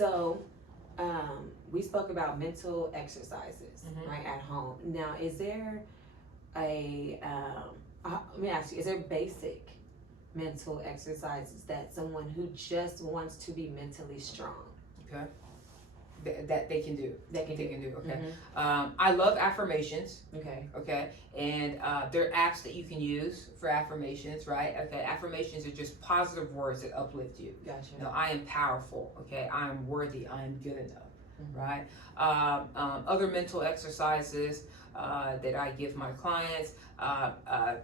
So, we spoke about mental exercises, right, at home. Now, is there let me ask you, is there basic mental exercises that someone who just wants to be mentally strong? Okay. That they can do. They can do. Okay. I love affirmations. Okay. And there are apps that you can use for affirmations, right? Okay. Affirmations are just positive words that uplift you. Gotcha. You know, I am powerful. Okay. I am worthy. I am good enough. Right. Other mental exercises that I give my clients. The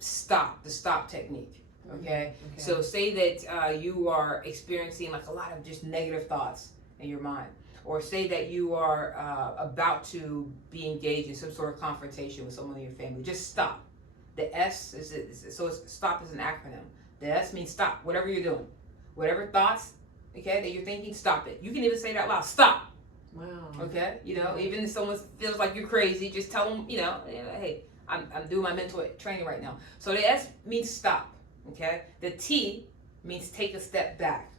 S.T.O.P Technique. Okay. So say that you are experiencing like a lot of just negative thoughts in your mind, or say that you are about to be engaged in some sort of confrontation with someone in your family. Just stop. The S is S.T.O.P is an acronym. The S means stop. Whatever you're doing, whatever thoughts, okay, that you're thinking, stop it. You can even say it out loud. Stop. Wow. Okay. You know, even if someone feels like you're crazy, just tell them, hey, I'm doing my mental training right now. So the S means stop. Okay. The T means take a step back.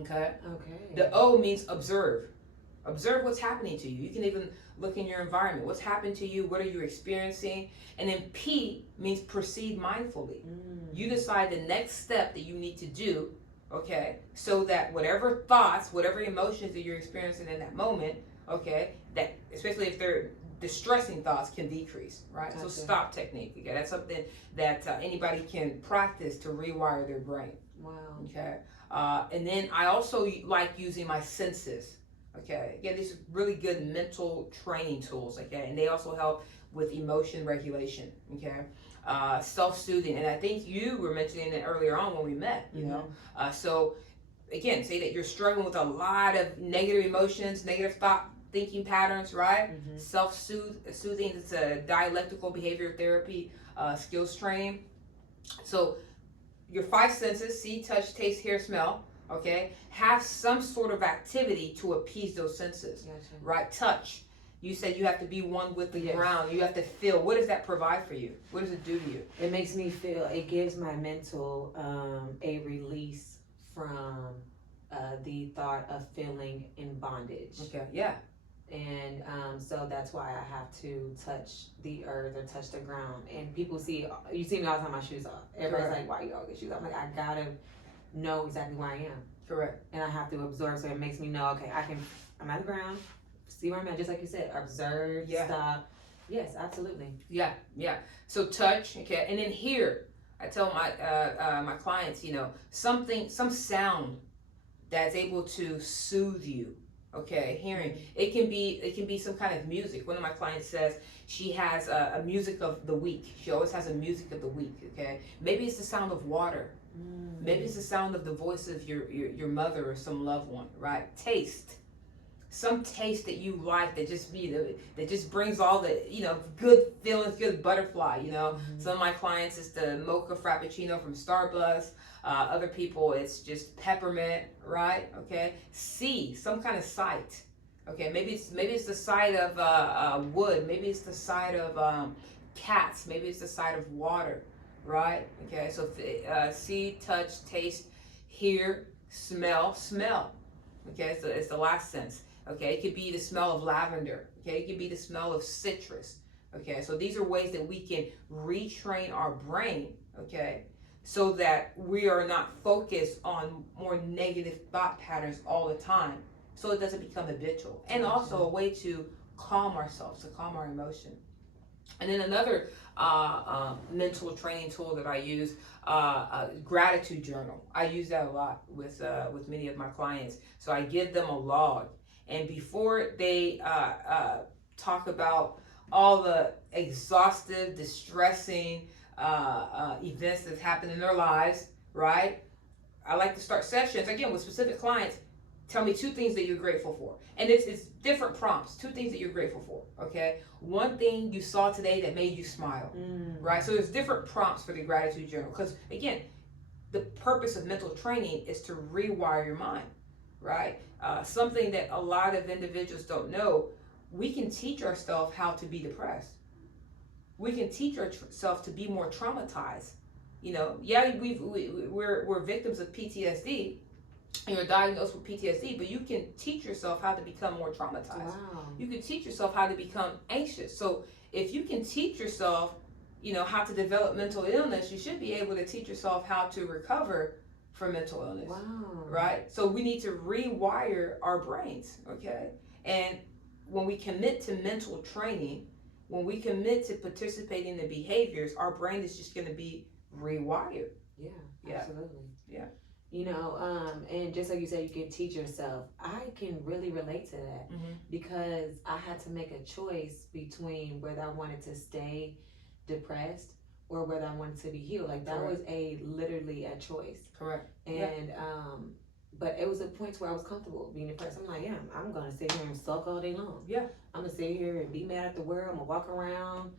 Okay. The O means observe. Observe what's happening to you. You can even look in your environment. What's happened to you? What are you experiencing? And then P means proceed mindfully. You decide the next step that you need to do, okay, so that whatever thoughts, whatever emotions that you're experiencing in that moment, okay, that especially if they're distressing thoughts, can decrease, right? Gotcha. So S.T.O.P technique. Okay, that's something that anybody can practice to rewire their brain. Wow. Okay. And then I also like using my senses. Okay. Again, these are really good mental training tools. Okay. And they also help with emotion regulation. Okay. Self-soothing. And I think you were mentioning it earlier on when we met, you know. So again, say that you're struggling with a lot of negative emotions, negative thinking patterns, right? Self-soothing is a dialectical behavior therapy skills training. So your five senses, see, touch, taste, hear, smell, okay, have some sort of activity to appease those senses. Gotcha. Right? Touch. You said you have to be one with the ground. You have to feel. What does that provide for you? What does it do to you? It makes me feel, it gives my mental a release from the thought of feeling in bondage. Okay, yeah. And so that's why I have to touch the earth or touch the ground. And people you see me all the time, my shoes off. Everybody's like, why you all get shoes off? I'm like, I gotta know exactly where I am. Correct. And I have to absorb, so it makes me know, okay, I'm at the ground, see where I'm at, just like you said, observe, stop. Yes, absolutely. Yeah. So touch, okay, and then hear. I tell my clients, some sound that's able to soothe you. Okay, hearing. It can be some kind of music. One of my clients says she has a music of the week. She always has a music of the week. Okay, maybe it's the sound of water. Maybe it's the sound of the voice of your mother or some loved one. Right? Taste. Some taste that you like that just brings all the good feelings, good butterfly. Some of my clients, it's the mocha frappuccino from Starbucks. Other people, it's just peppermint, right? Okay. See, some kind of sight. Okay, maybe it's the sight of wood. Maybe it's the sight of cats. Maybe it's the sight of water, right? Okay. So see, touch, taste, hear, smell. Okay, so it's the last sense. Okay, it could be the smell of lavender. Okay, it could be the smell of citrus. Okay, so these are ways that we can retrain our brain. Okay. So that we are not focused on more negative thought patterns all the time, so it doesn't become habitual. And also a way to calm ourselves, to calm our emotion. And then another mental training tool that I use, gratitude journal. I use that a lot with many of my clients. So I give them a log, and before they talk about all the exhaustive, distressing events that happen in their lives, right? I like to start sessions again with specific clients. Tell me two things that you're grateful for, and it's different prompts. Two things that you're grateful for. Okay, one thing you saw today that made you smile, right? So there's different prompts for the gratitude journal, because again, the purpose of mental training is to rewire your mind, right? Something that a lot of individuals don't know. We can teach ourselves how to be depressed. We can teach ourselves to be more traumatized. We're victims of PTSD, You're diagnosed with PTSD, but you can teach yourself how to become more traumatized. Wow. You can teach yourself how to become anxious. So if you can teach yourself, how to develop mental illness, you should be able to teach yourself how to recover from mental illness. Wow. Right? So we need to rewire our brains, okay? And when we commit to mental training, when we commit to participating in the behaviors, our brain is just going to be rewired. Yeah, absolutely. Yeah. And just like you said, you can teach yourself. I can really relate to that because I had to make a choice between whether I wanted to stay depressed or whether I wanted to be healed. Like that was literally a choice. Correct. And but it was a point where I was comfortable being depressed. I'm like, yeah, I'm gonna sit here and sulk all day long. Yeah. I'm gonna sit here and be mad at the world. I'm gonna walk around.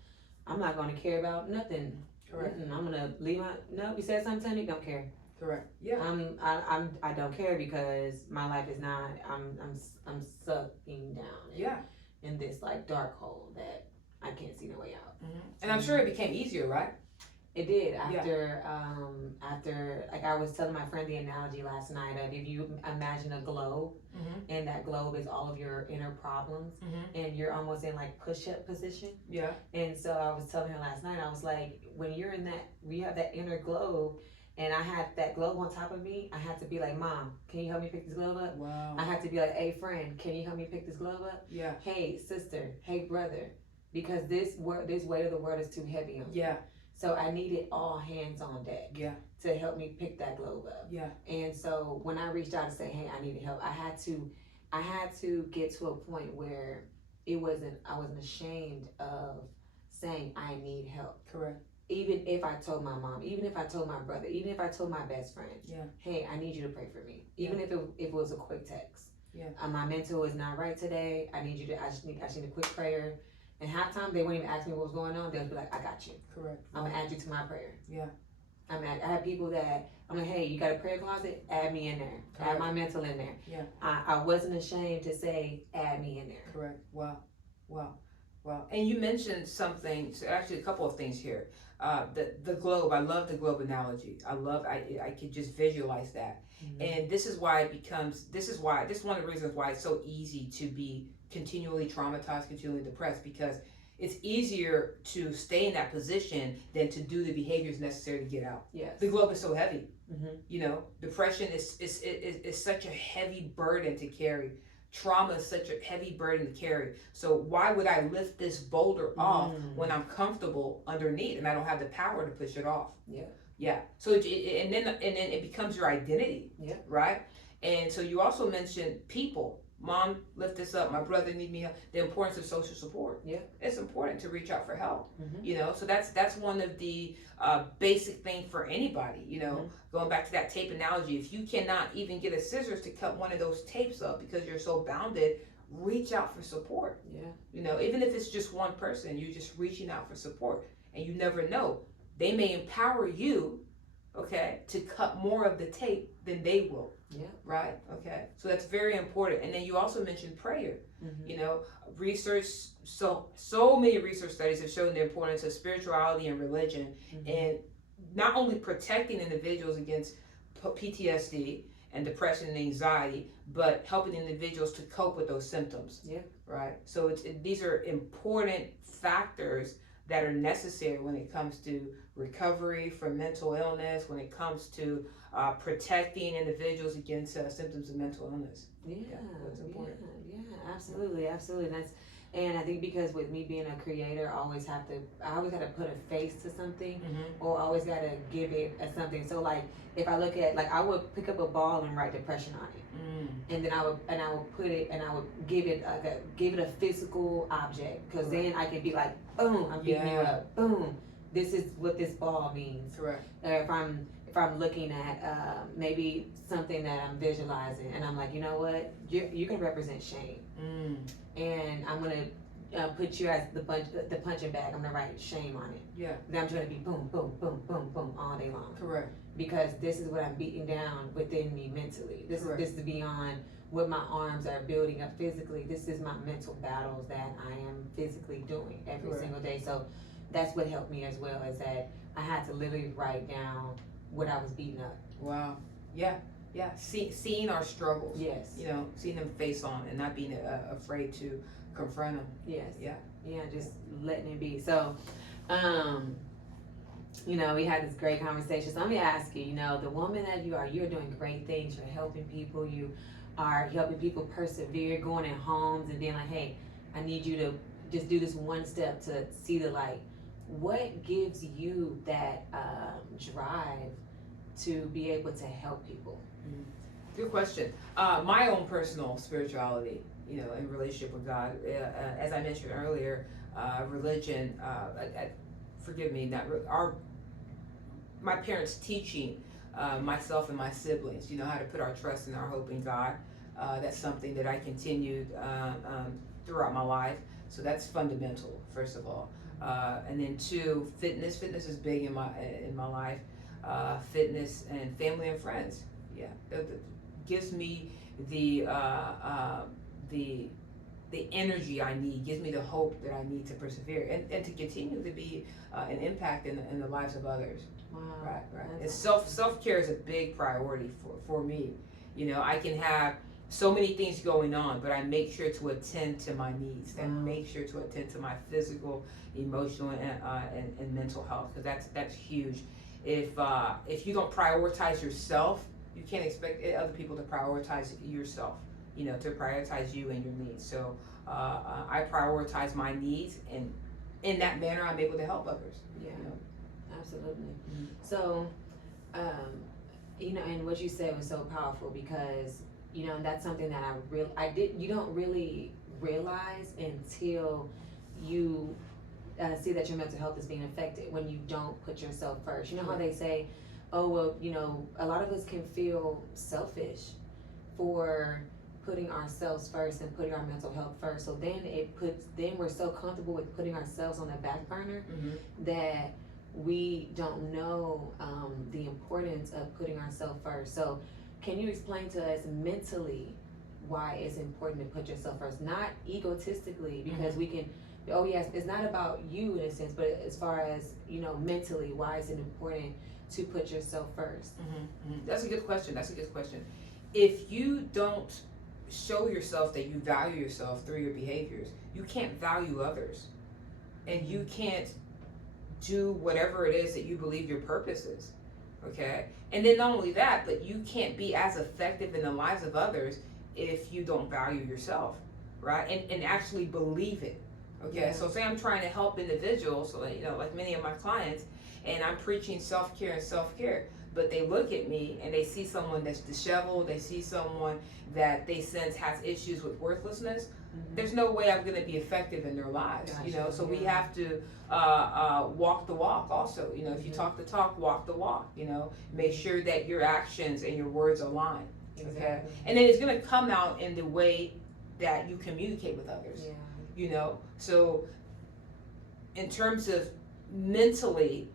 I'm not gonna care about nothing. Correct. I'm gonna leave you said something to me, don't care. Correct. Yeah. I don't care because my life is not. I'm sucking down. In this like dark hole that I can't see no way out. And I'm sure it became easier, right? It did after like I was telling my friend the analogy last night of if you imagine a globe and that globe is all of your inner problems and you're almost in like push-up position. Yeah. And so I was telling her last night, I was like, when you're in that, we have that inner globe. And I had that globe on top of me. I had to be like, Mom, can you help me pick this globe up? Wow. I had to be like, hey, friend, can you help me pick this globe up? Yeah. Hey, sister. Hey, brother. Because this weight of the world is too heavy on me. Yeah. So I needed all hands on deck. Yeah. To help me pick that globe up. Yeah. And so when I reached out and said, hey, I needed help, I had to get to a point where I wasn't ashamed of saying I need help. Correct. Even if I told my mom, even if I told my brother, even if I told my best friend, hey, I need you to pray for me. Even if it was a quick text. My mental is not right today. I need you to, I just need a quick prayer. And half time they wouldn't even ask me what was going on. They'll be like, I got you. Correct. I'm gonna add you to my prayer. Yeah. I had people that I'm like, hey, you got a prayer closet? Add me in there. Correct. Add my mental in there. Yeah. I wasn't ashamed to say, add me in there. Correct. Wow. And you mentioned something, so actually a couple of things here. The globe, I love the globe analogy. I could just visualize that. And this is one of the reasons why it's so easy to be continually traumatized, continually depressed, because it's easier to stay in that position than to do the behaviors necessary to get out. Yes. The globe is so heavy. Depression is such a heavy burden to carry. Trauma is such a heavy burden to carry. So why would I lift this boulder off when I'm comfortable underneath and I don't have the power to push it off? Yeah. So and then it becomes your identity. Right. And so you also mentioned people. Mom, lift this up. My brother need me help. The importance of social support. It's important to reach out for help. So that's one of the basic thing for anybody. Going back to that tape analogy, if you cannot even get a scissors to cut one of those tapes up because you're so bounded, reach out for support. Even if it's just one person, you're just reaching out for support, and you never know, they may empower you, to cut more of the tape than they will. Right. Okay. So that's very important. And then you also mentioned prayer. Research. So many research studies have shown the importance of spirituality and religion, and not only protecting individuals against PTSD and depression and anxiety, but helping individuals to cope with those symptoms. Right. So these are important factors that are necessary when it comes to recovery from mental illness, when it comes to protecting individuals against symptoms of mental illness. That's important. Yeah, absolutely. And I think because with me being a creator, I always had to put a face to something, or always got to give it a something. So like if I look at, like, I would pick up a ball and write depression on it, and then I would put it, and I would give it a physical object, because then I can be like, boom, I'm beating you up, boom, this is what this ball means. Correct. If I'm looking at maybe something that I'm visualizing, and I'm like, you know what, you can represent shame, and I'm gonna put you as the punching bag. I'm gonna write shame on it. Then I'm gonna be boom, boom, boom, boom, boom all day long. Correct. Because this is what I'm beating down within me mentally. This is beyond what my arms are building up physically. This is my mental battles that I am physically doing every single day. So that's what helped me as well, is that I had to literally write down what I was beating up. Wow. Yeah. Yeah, seeing our struggles. Yes. You know, seeing them face on and not being afraid to confront them. Yes. Yeah. Yeah, just letting it be. So, you know, we had this great conversation. So let me ask you, you know, the woman that you're doing great things. You're helping people. You are helping people persevere, going in homes and being like, hey, I need you to just do this one step to see the light. What gives you that drive to be able to help people? Good question. My own personal spirituality, you know, in relationship with God, as I mentioned earlier, religion. Forgive me, my parents teaching myself and my siblings, you know, how to put our trust and our hope in God. That's something that I continued throughout my life. So that's fundamental, first of all. And then two, fitness. Fitness is big in my life. Fitness and family and friends. Yeah, it gives me the energy I need, gives me the hope that I need to persevere and to continue to be an impact in the lives of others. Wow. Right. And self-care is a big priority for me. You know, I can have so many things going on, but I make sure to attend to my needs and make sure to attend to my physical, emotional, and mental health, because that's huge. If you don't prioritize yourself, you can't expect other people to prioritize yourself, you know, to prioritize you and your needs. So I prioritize my needs, and in that manner, I'm able to help others. Yeah, you know? Absolutely. Mm-hmm. So, you know, and what you said was so powerful, because, you know, and that's something that you don't really realize until you see that your mental health is being affected when you don't put yourself first. You know how they say, oh, well, you know, a lot of us can feel selfish for putting ourselves first and putting our mental health first. So then we're so comfortable with putting ourselves on the back burner that we don't know the importance of putting ourselves first. So can you explain to us mentally why it's important to put yourself first? Not egotistically, because we can, oh yes, it's not about you in a sense, but as far as, you know, mentally, why is it important to put yourself first? That's a good question. If you don't show yourself that you value yourself through your behaviors, you can't value others, and you can't do whatever it is that you believe your purpose is. Okay, and then not only that, but you can't be as effective in the lives of others if you don't value yourself, right? And actually believe it. Okay, Yeah. So say I'm trying to help individuals, so you know, like many of my clients, and I'm preaching self-care, but they look at me and they see someone that's disheveled, they see someone that they sense has issues with worthlessness. There's no way I'm going to be effective in their lives. Gotcha. You know, so we have to walk the walk also. You know, if you talk the talk, walk the walk. You know, make sure that your actions and your words align. Okay, Exactly. and then it's going to come out in the way that you communicate with others. Yeah. You know, so in terms of mentally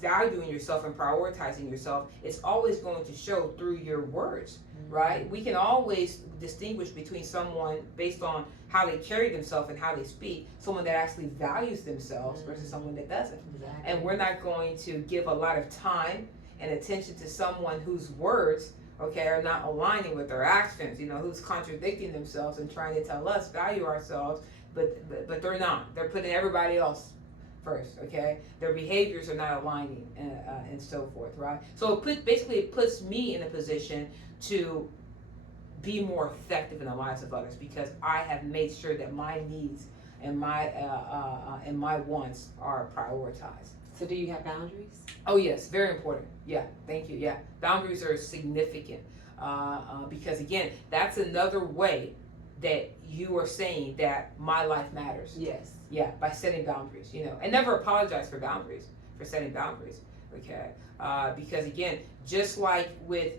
valuing yourself and prioritizing yourself, it's always going to show through your words, right? We can always distinguish between someone based on how they carry themselves and how they speak, someone that actually values themselves versus someone that doesn't. Exactly. And we're not going to give a lot of time and attention to someone whose words, okay, are not aligning with their actions, you know, who's contradicting themselves and trying to tell us value ourselves, but they're not. They're putting everybody else first, okay? Their behaviors are not aligning and so forth, right? So it puts me in a position to be more effective in the lives of others, because I have made sure that my needs and my wants are prioritized. So do you have boundaries? Oh yes, very important. Yeah, thank you. Yeah, boundaries are significant because again, that's another way that you are saying that my life matters. Yes. Yeah, by setting boundaries, you know, and never apologize for setting boundaries, okay? Because again, just like with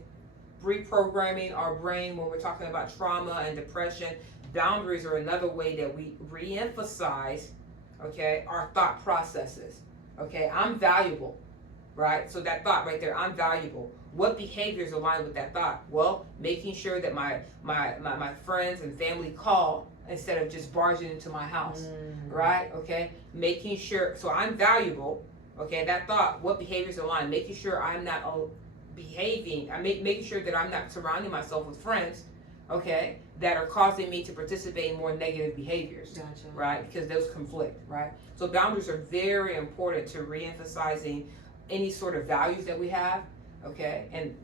reprogramming our brain when we're talking about trauma and depression, boundaries are another way that we re-emphasize, okay, our thought processes. Okay, I'm valuable, right? So that thought right there, I'm valuable. What behaviors align with that thought? Well, making sure that my friends and family call instead of just barging into my house, right? Okay, making sure, so I'm valuable. Okay, that thought, what behaviors align? Making sure I'm not behaving, making sure that I'm not surrounding myself with friends, okay, that are causing me to participate in more negative behaviors. Gotcha. Right? Because those conflict, right? So boundaries are very important to re-emphasizing any sort of values that we have, okay, and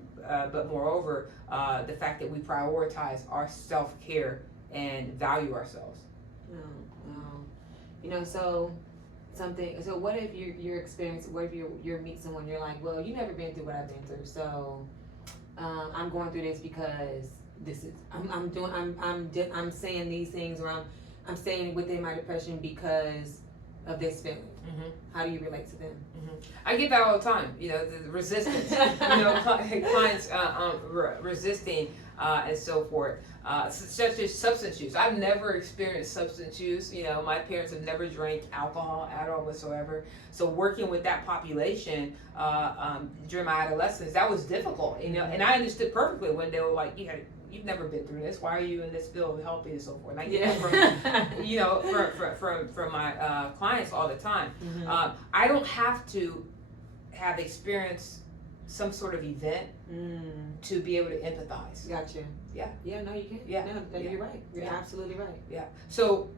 but moreover, the fact that we prioritize our self-care and value ourselves. So what if your experience, what if you meet someone, you're like, well, you never been through what I've been through, so I'm going through this because this is I'm saying these things, or I'm saying within my depression because of this feeling. Mm-hmm. How do you relate to them? Mm-hmm. I get that all the time. The resistance. Clients resisting and so forth. Such as substance use. I've never experienced substance use. My parents have never drank alcohol at all whatsoever. So working with that population during my adolescence, that was difficult. And I understood perfectly when they were like, you've never been through this. Why are you in this field helping and so forth? And I get that from my clients all the time. Mm-hmm. I don't have to have experienced some sort of event to be able to empathize. Gotcha. Yeah. Yeah. No, you can't. Yeah. No, you're right. You're absolutely right. Yeah. So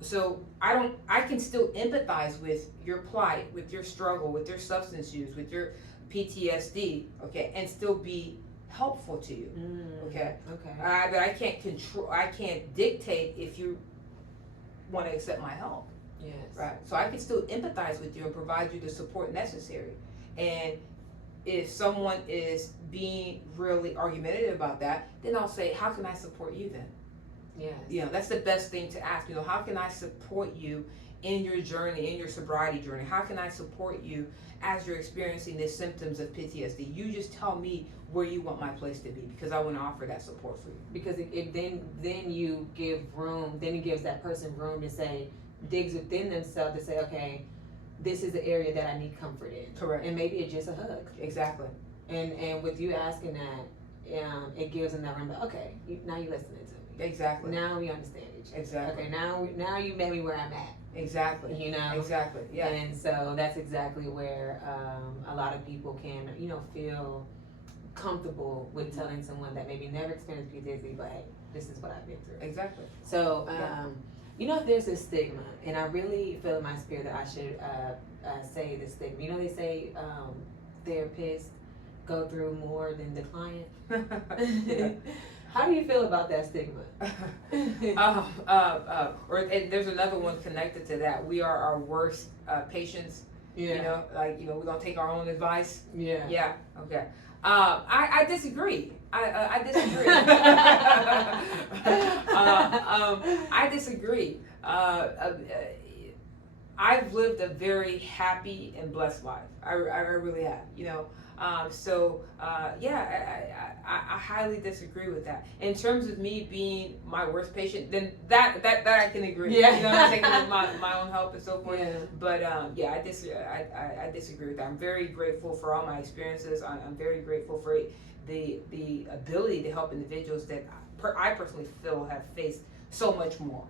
I can still empathize with your plight, with your struggle, with your substance use, with your PTSD. Okay, and still be helpful to you. Okay. But I can't control. I can't dictate if you want to accept my help. Yes. Right. So I can still empathize with you and provide you the support necessary. And if someone is being really argumentative about that, then I'll say, how can I support you then? Yes. That's the best thing to ask. How can I support you in your journey, in your sobriety journey? How can I support you as you're experiencing the symptoms of PTSD? You just tell me where you want my place to be, because I want to offer that support for you. Because then you give room, then it gives that person room to say, digs within themselves to say, okay, this is the area that I need comfort in. Correct. And maybe it's just a hug. Exactly. And with you asking that, it gives them that room. Okay, now you're listening to me. Exactly. Now we understand each other. Exactly. Okay, now you met me where I'm at. Exactly. Exactly. Yeah. And so that's exactly where a lot of people can, feel comfortable with telling someone that maybe never experienced PTSD, but hey, this is what I've been through. Exactly. So, there's a stigma, and I really feel in my spirit that I should say the stigma. They say therapists go through more than the client. How do you feel about that stigma? And there's another one connected to that. We are our worst patients. Yeah. We don't take our own advice. Yeah. Yeah. Okay. I disagree. I disagree. I disagree. I've lived a very happy and blessed life. I really have. I highly disagree with that. In terms of me being my worst patient, then that I can agree. Yeah. Taking my own help and so forth. Yeah. But I disagree with that. I'm very grateful for all my experiences. I'm very grateful for the ability to help individuals that I personally feel have faced so much more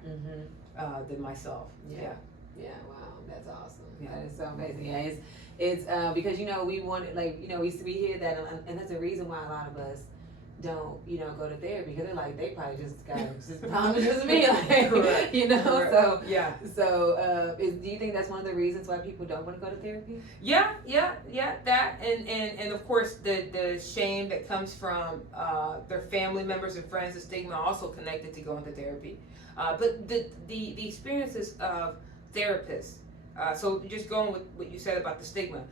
than myself. Yeah. Yeah. Wow, that's awesome. Yeah. That is so amazing. Yeah, it's because we want we hear that, and that's the reason why a lot of us don't go to therapy, because they're like, they probably just got just problems with me, Correct. Correct. So yeah. So do you think that's one of the reasons why people don't want to go to therapy? Yeah. That and of course the shame that comes from their family members and friends, the stigma also connected to going to therapy, but the experiences of therapists. So just going with what you said about the stigma,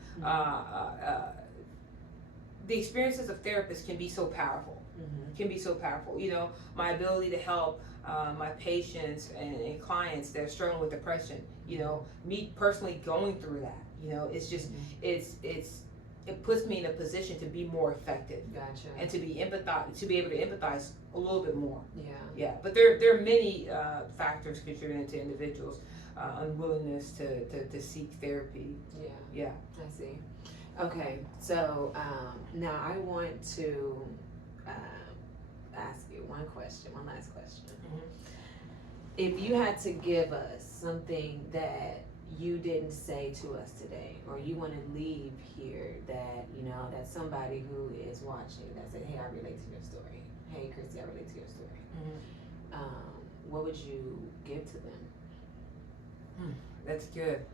the experiences of therapists can be so powerful. Can be so powerful. My ability to help my patients and clients that are struggling with depression. Me personally going through that. It's just it puts me in a position to be more effective. Gotcha. And to be able to empathize a little bit more. Yeah. But there are many factors contributing to individuals' unwillingness to seek therapy. Yeah. I see. Okay, so now I want to ask you one last question. If you had to give us something that you didn't say to us today, or you want to leave here that, you know, that somebody who is watching that said, hey, I relate to your story. Hey, Christy, I relate to your story. What would you give to them? That's good.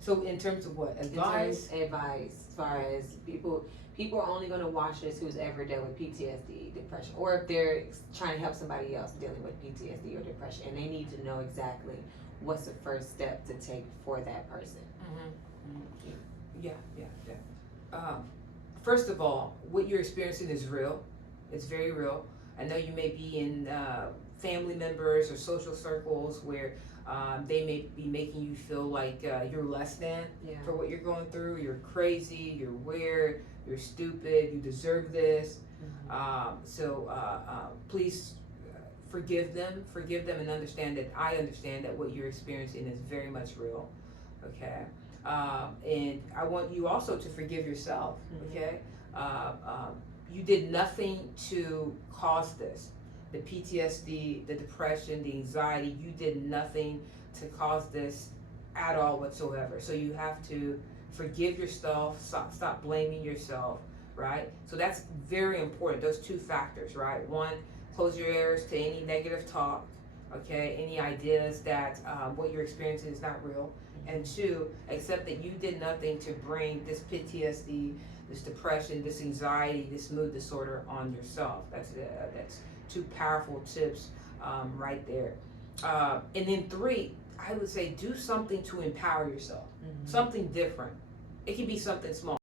So in terms of what? Advice? Advice, as far as people are only going to watch this who's ever dealt with PTSD, depression, or if they're trying to help somebody else dealing with PTSD or depression, and they need to know exactly what's the first step to take for that person. Yeah. First of all, what you're experiencing is real. It's very real. I know you may be in family members or social circles where they may be making you feel like you're less than for what you're going through. You're crazy, you're weird, you're stupid, you deserve this. So please forgive them, and understand that I understand that what you're experiencing is very much real, okay? And I want you also to forgive yourself, okay? You did nothing to cause this. The PTSD, the depression, the anxiety, you did nothing to cause this at all whatsoever. So you have to forgive yourself, stop blaming yourself, right? So that's very important, those two factors, right? One, close your ears to any negative talk, okay? Any ideas that what you're experiencing is not real. And two, accept that you did nothing to bring this PTSD, this depression, this anxiety, this mood disorder on yourself. That's two powerful tips right there. And then three, I would say do something to empower yourself, something different. It can be something small.